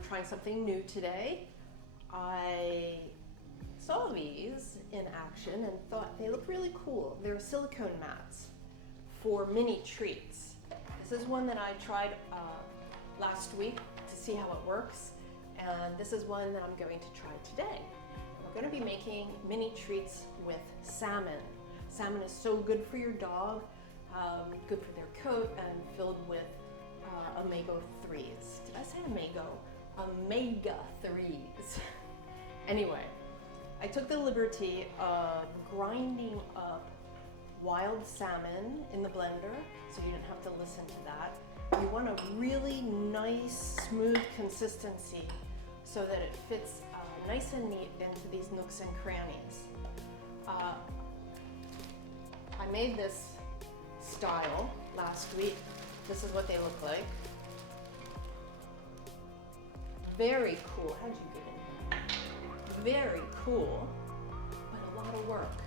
we're trying something new today. I saw these in action and thought they look really cool. They're silicone mats for mini treats. This is one that I tried last week to see how it works, and this is one that I'm going to try today. We're going to be making mini treats with salmon. Salmon is so good for your dog, good for their coat, and filled with omega-3s. Did I say omega? Omega-3s. Anyway, I took the liberty of grinding up wild salmon in the blender, so you didn't have to listen to that. You want a really nice, smooth consistency so that it fits nice and neat into these nooks and crannies. I made this style last week. This is what they look like. Very cool. How'd you get in here? Very cool, but a lot of work.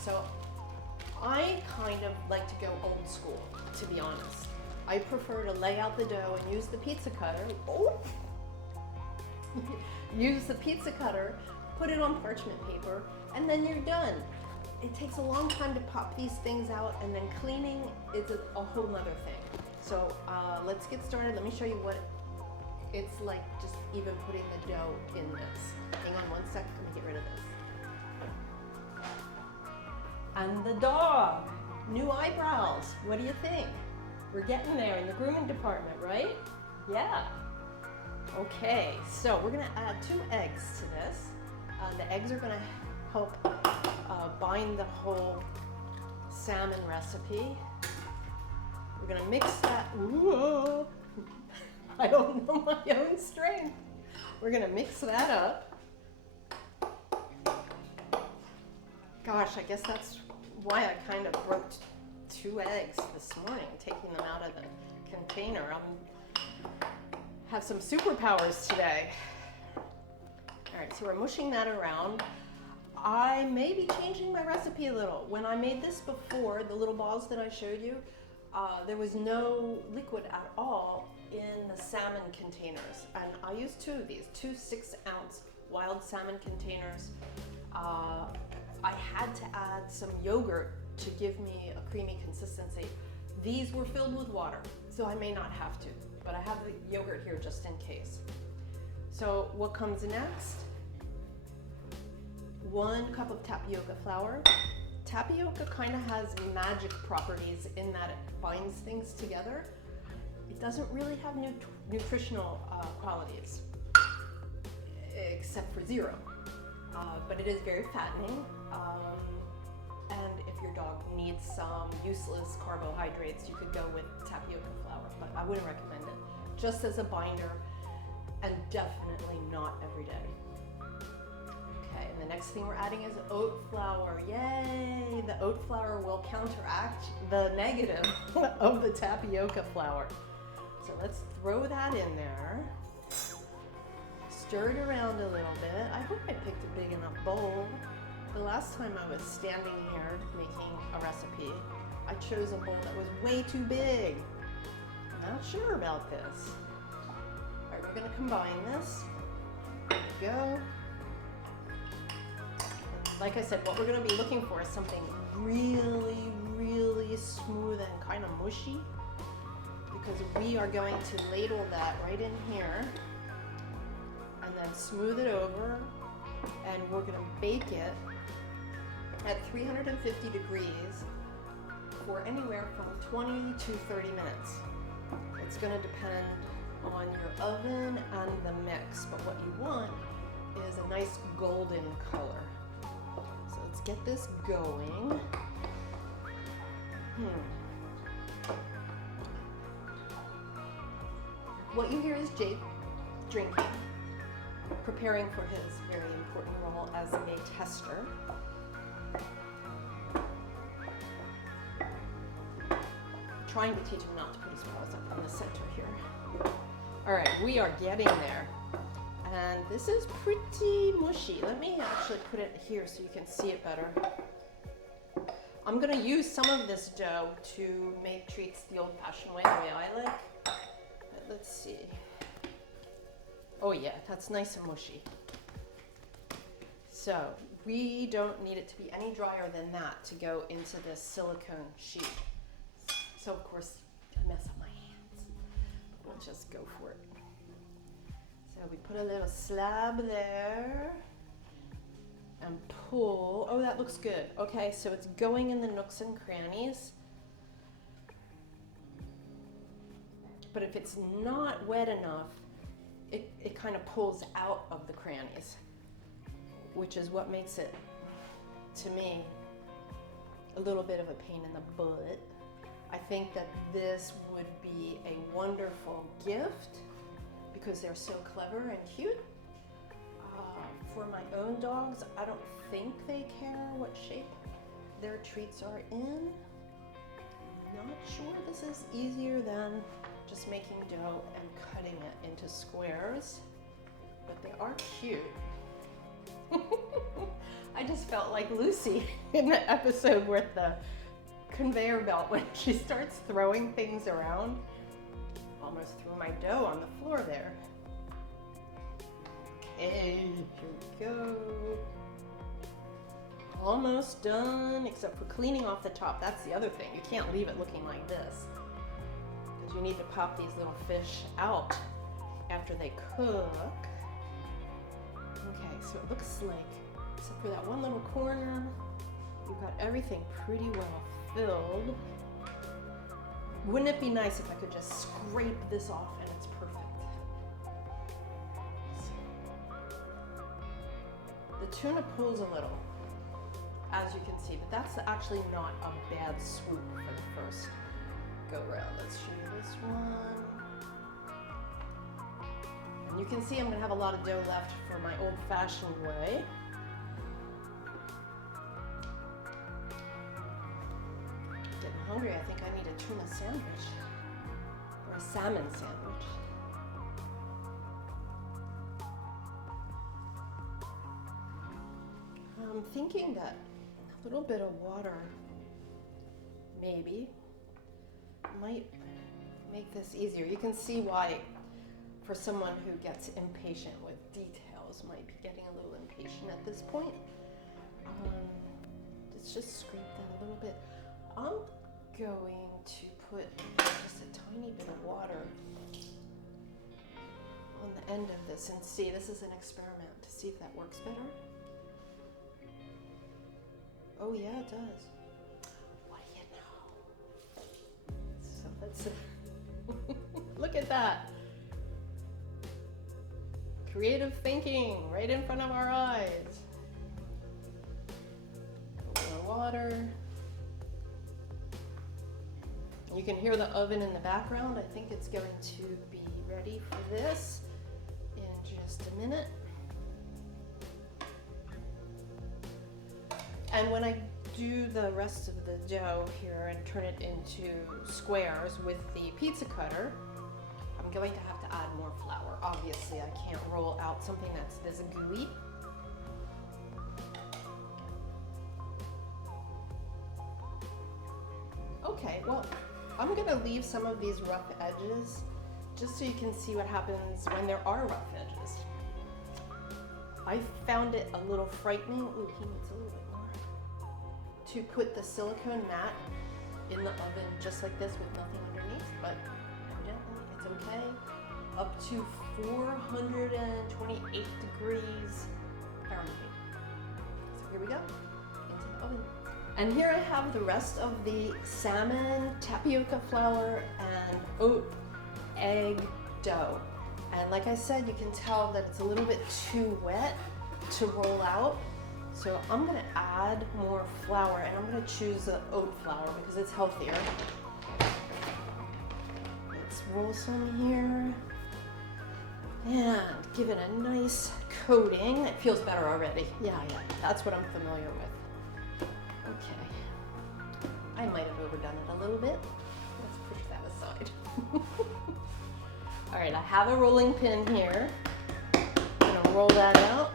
So I kind of like to go old school, to be honest. I prefer to lay out the dough and use the pizza cutter. Oh! Use the pizza cutter, put it on parchment paper, and then you're done. It takes a long time to pop these things out, and then cleaning is a whole nother thing. So let's get started. Let me show you what it's like just even putting the dough in this. Hang on one second, let me get rid of this. And the dog, new eyebrows. What do you think? We're getting there in the grooming department, right? Yeah. Okay, so we're gonna add 2 eggs to this. The eggs are gonna help bind the whole salmon recipe. We're gonna mix that. Whoa. I don't know my own strength. We're gonna mix that up. Gosh, I guess that's why I kind of broke 2 eggs this morning, taking them out of the container. Have some superpowers today. All right, so we're mushing that around. I may be changing my recipe a little. When I made this before, the little balls that I showed you, there was no liquid at all in the salmon containers. And I used 2 of these, 2 6-ounce wild salmon containers. I had to add some yogurt to give me a creamy consistency. These were filled with water, so I may not have to, but I have the yogurt here just in case. So what comes next? 1 cup of tapioca flour. Tapioca kind of has magic properties in that it binds things together. It doesn't really have nutritional qualities, except for 0. But it is very fattening. And if your dog needs some useless carbohydrates, you could go with tapioca flour, but I wouldn't recommend it. Just as a binder, and definitely not every day. Okay, and the next thing we're adding is oat flour. Yay! The oat flour will counteract the negative of the tapioca flour. So let's throw that in there. Stir it around a little bit. I hope I picked a big enough bowl. The last time I was standing here making a recipe, I chose a bowl that was way too big. I'm not sure about this. All right, we're gonna combine this. There we go. And like I said, what we're gonna be looking for is something really, really smooth and kind of mushy, because we are going to ladle that right in here and then smooth it over, and we're gonna bake it at 350 degrees for anywhere from 20 to 30 minutes. It's gonna depend on your oven and the mix, but what you want is a nice golden color. So let's get this going. What you hear is Jake drinking, preparing for his very important role as a tester. Trying to teach him not to put his paws up in the center here. All right, we are getting there. And this is pretty mushy. Let me actually put it here so you can see it better. I'm gonna use some of this dough to make treats the old-fashioned way, the way I like. But let's see. Oh yeah, that's nice and mushy. So we don't need it to be any drier than that to go into this silicone sheet. So of course, I mess up my hands. We'll just go for it. So we put a little slab there and pull. Oh, that looks good. Okay, so it's going in the nooks and crannies. But if it's not wet enough, it kind of pulls out of the crannies, which is what makes it, to me, a little bit of a pain in the butt. I think that this would be a wonderful gift because they're so clever and cute. For my own dogs, I don't think they care what shape their treats are in. Not sure this is easier than just making dough and cutting it into squares, but they are cute. I just felt like Lucy in the episode with the conveyor belt when she starts throwing things around. Almost threw my dough on the floor there. Okay, here we go. Almost done, except for cleaning off the top. That's the other thing. You can't leave it looking like this, because you need to pop these little fish out after they cook. Okay, so it looks like, except for that one little corner, you've got everything pretty well filled. Wouldn't it be nice if I could just scrape this off and it's perfect? The tuna pulls a little, as you can see, but that's actually not a bad swoop for the first go round. Let's show you this one. And you can see I'm gonna have a lot of dough left for my old-fashioned way. Getting hungry, I think I need a tuna sandwich or a salmon sandwich. I'm thinking that a little bit of water maybe might make this easier. You can see why, for someone who gets impatient with details, might be getting a little impatient at this point. Let's just scrape that a little bit. I'm going to put just a tiny bit of water on the end of this and see. This is an experiment to see if that works better. Oh yeah, it does. What do you know? So let's look at that. Creative thinking right in front of our eyes. A little water. You can hear the oven in the background. I think it's going to be ready for this in just a minute. And when I do the rest of the dough here and turn it into squares with the pizza cutter, I'm going to have to add more flour. Obviously, I can't roll out something that's this gooey. Okay, well, I'm gonna leave some of these rough edges just so you can see what happens when there are rough edges. I found it a little frightening. Ooh, he needs a little bit more. To put the silicone mat in the oven just like this with nothing underneath, but evidently it's okay. Up to 428 degrees Fahrenheit. So here we go, into the oven. And here I have the rest of the salmon, tapioca flour, and oat egg dough. And like I said, you can tell that it's a little bit too wet to roll out. So I'm gonna add more flour, and I'm gonna choose the oat flour because it's healthier. Let's roll some here and give it a nice coating. It feels better already. Yeah, that's what I'm familiar with. Okay, I might have overdone it a little bit. Let's push that aside. All right, I have a rolling pin here. I'm gonna roll that out.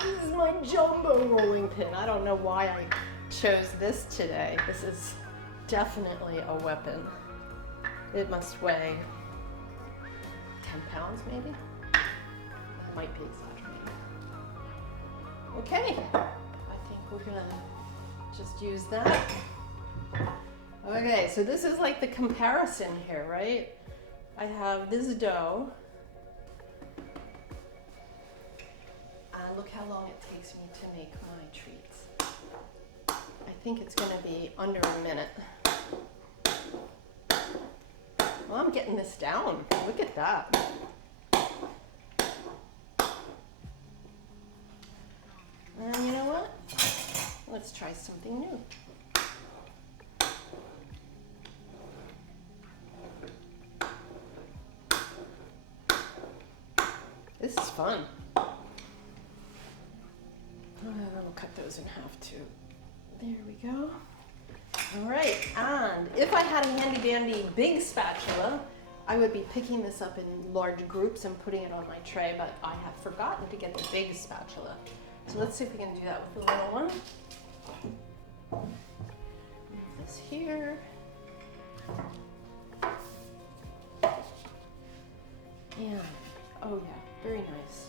This is my jumbo rolling pin. I don't know why I chose this today. This is definitely a weapon. It must weigh 10 pounds maybe. That might be exaggerating. Okay, I think we're gonna just use that. Okay, so this is like the comparison here, right? I have this dough. And look how long it takes me to make my treats. I think it's gonna be under a minute. Well, I'm getting this down. Look at that. And you know what? Let's try something new. This is fun. We'll cut those in half too. There we go. All right, and if I had a handy dandy big spatula, I would be picking this up in large groups and putting it on my tray, but I have forgotten to get the big spatula. So let's see if we can do that with the little one. Move this here. And, oh yeah, very nice.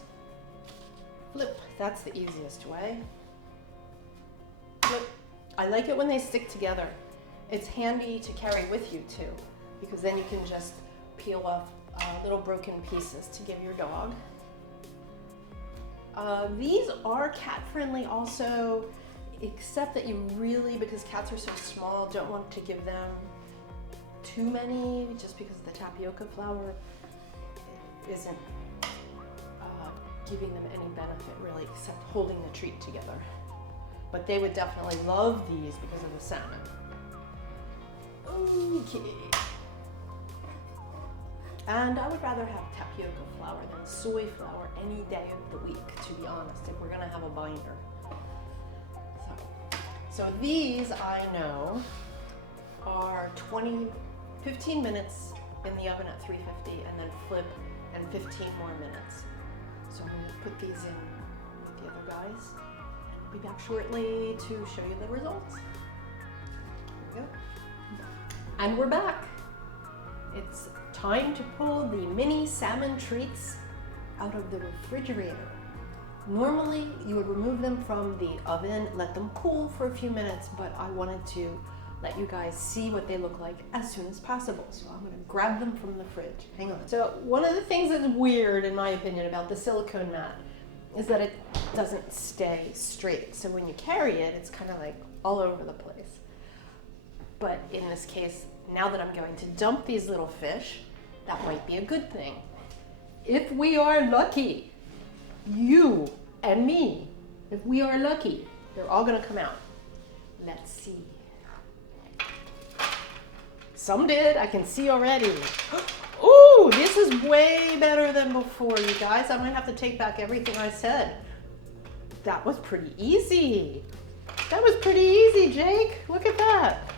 Flip, that's the easiest way. Flip. I like it when they stick together. It's handy to carry with you too, because then you can just peel off little broken pieces to give your dog. These are cat friendly also, except that you really, because cats are so small, don't want to give them too many, just because the tapioca flour isn't giving them any benefit really, except holding the treat together. But they would definitely love these because of the salmon. Okay. And I would rather have tapioca flour than soy flour any day of the week, to be honest, if we're gonna have a binder. So these I know are 15 minutes in the oven at 350 and then flip and 15 more minutes. So I'm gonna put these in with the other guys. I'll be back shortly to show you the results. Here we go. And we're back. It's time to pull the mini salmon treats out of the refrigerator. Normally, you would remove them from the oven, let them cool for a few minutes, but I wanted to let you guys see what they look like as soon as possible. So I'm gonna grab them from the fridge. Hang on. So one of the things that's weird, in my opinion, about the silicone mat is that it doesn't stay straight. So when you carry it, it's kind of like all over the place. But in this case, now that I'm going to dump these little fish, that might be a good thing. If we are lucky, you and me, if we are lucky, they're all gonna come out. Let's see. Some did, I can see already. Ooh, this is way better than before, you guys. I might have to take back everything I said. That was pretty easy. That was pretty easy, Jake. Look at that.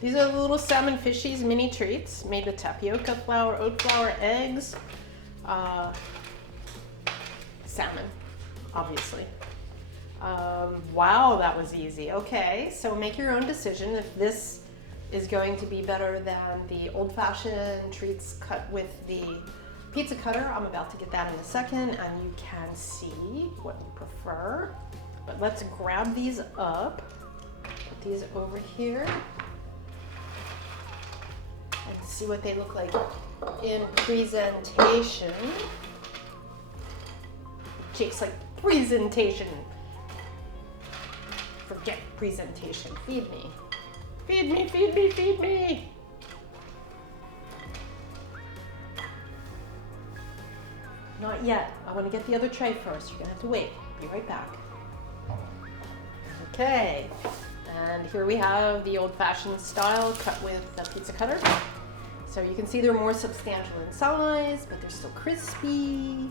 These are the little salmon fishies mini treats made with tapioca flour, oat flour, eggs, salmon, obviously. Wow, that was easy. Okay, so make your own decision if this is going to be better than the old-fashioned treats cut with the pizza cutter. I'm about to get that in a second, and you can see what you prefer. But let's grab these up, put these over here, and see what they look like in presentation. Jake's like, presentation. Forget presentation. Feed me. Feed me, feed me, feed me. Not yet. I want to get the other tray first. You're going to have to wait. Be right back. Okay. And here we have the old-fashioned style cut with the pizza cutter. So you can see they're more substantial in size, but they're still crispy,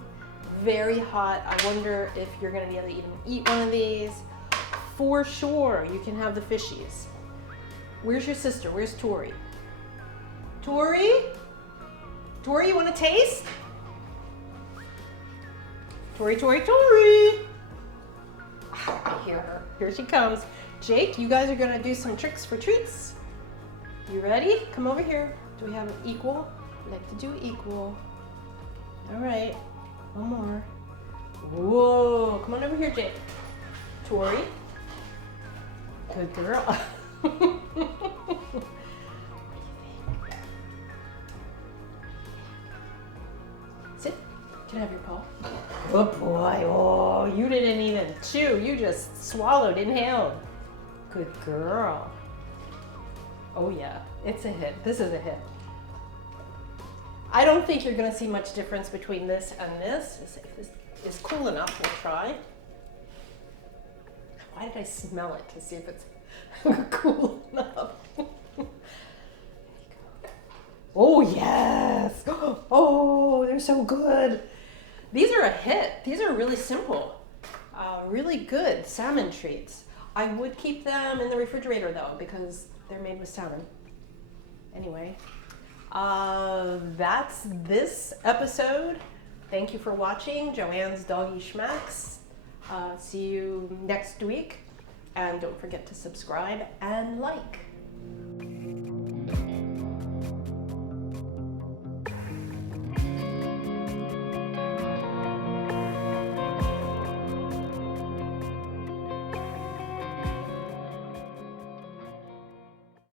very hot. I wonder if you're going to be able to even eat one of these. For sure, you can have the fishies. Where's your sister? Where's Tori? Tori? Tori, you want to taste? Tori, Tori, Tori! I hear her. Here she comes. Jake, you guys are going to do some tricks for treats. You ready? Come over here. Do we have equal? I like to do equal. All right, one more. Whoa, come on over here, Jake. Tori. Good girl. Sit. Can I have your paw? Good boy. Oh, you didn't even chew. You just swallowed, inhaled. Good girl. Oh yeah, it's a hit. This is a hit. I don't think you're gonna see much difference between this and this. If this is cool enough, we'll try. Why did I smell it to see if it's cool enough? Oh yes! Oh, they're so good. These are a hit. These are really simple. Really good salmon treats. I would keep them in the refrigerator though because they're made with salmon. Anyway, that's this episode. Thank you for watching Joanne's Doggy Schmacks. See you next week. And don't forget to subscribe and like.